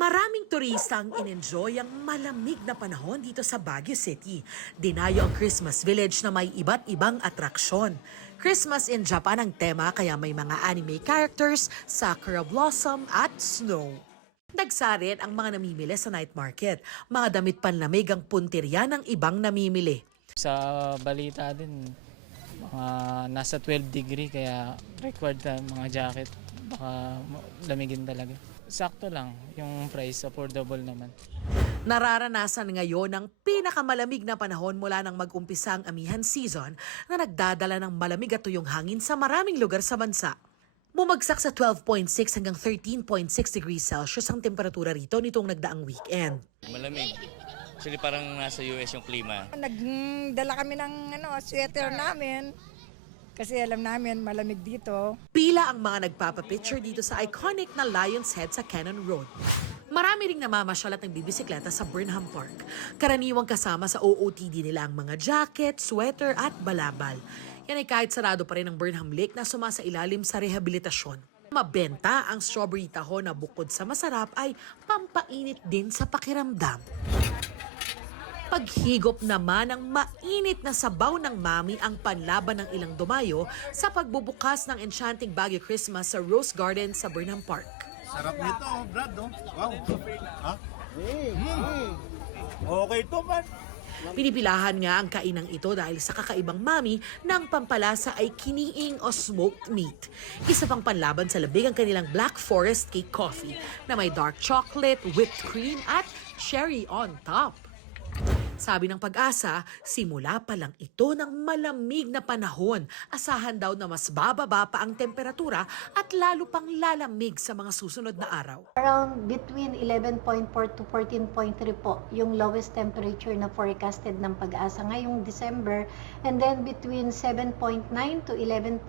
Maraming turista ang in-enjoy ang malamig na panahon dito sa Baguio City. Dinayo ang Christmas Village na may iba't ibang atraksyon. Christmas in Japan ang tema kaya may mga anime characters, sakura blossom at snow. Nagsarin ang mga namimili sa night market. Mga damit panlamig ang puntirya ng ibang namimili. Sa balita din, mga nasa 12 degree kaya required na mga jacket. Baka lamigin talaga. Sakto lang, yung price affordable naman. Nararanasan ngayon ang pinakamalamig na panahon mula nang mag-umpisa ang amihan season na nagdadala ng malamig at tuyong hangin sa maraming lugar sa bansa. Bumagsak sa 12.6 hanggang 13.6 degrees Celsius ang temperatura rito nitong nagdaang weekend. Malamig. Actually parang nasa US yung klima. Nagdala kami ng sweater namin kasi alam namin malamig dito. Pila ang mga nagpapapicture dito sa iconic na Lion's Head sa Cannon Road. Marami ring namamasyal at nagbibisikleta sa Burnham Park. Karaniwang kasama sa OOTD nila ang mga jacket, sweater at balabal. Yan ay kahit sarado pa rin ang Burnham Lake na sumasailalim sa rehabilitasyon. Mabenta ang strawberry taho na bukod sa masarap ay pampainit din sa pakiramdam. Paghigop naman ng mainit na sabaw ng mami ang panlaban ng ilang dumayo sa pagbubukas ng Enchanting Baguio Christmas sa Rose Garden sa Burnham Park. Sarap nito, Brad, oh. Wow. Ha? Okay to, man. Pinipilahan nga ang kainang ito dahil sa kakaibang mami ng pampalasa ay kiniing o smoked meat. Isa pang panlaban sa labig ang kanilang Black Forest Cake Coffee na may dark chocolate, whipped cream at cherry on top. Sabi ng Pag-asa, simula pa lang ito ng malamig na panahon. Asahan daw na mas bababa pa ang temperatura at lalo pang lalamig sa mga susunod na araw. Around between 11.4 to 14.3 po yung lowest temperature na forecasted ng Pag-asa ngayong December. And then between 7.9 to 11.8,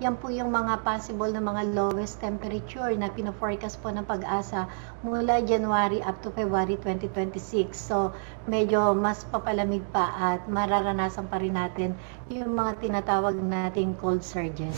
yan po yung mga possible na mga lowest temperature na pino-forecast po ng Pag-asa mula January up to February 2026. So medyo mas papalamig pa at mararanasan pa rin natin yung mga tinatawag nating cold surges.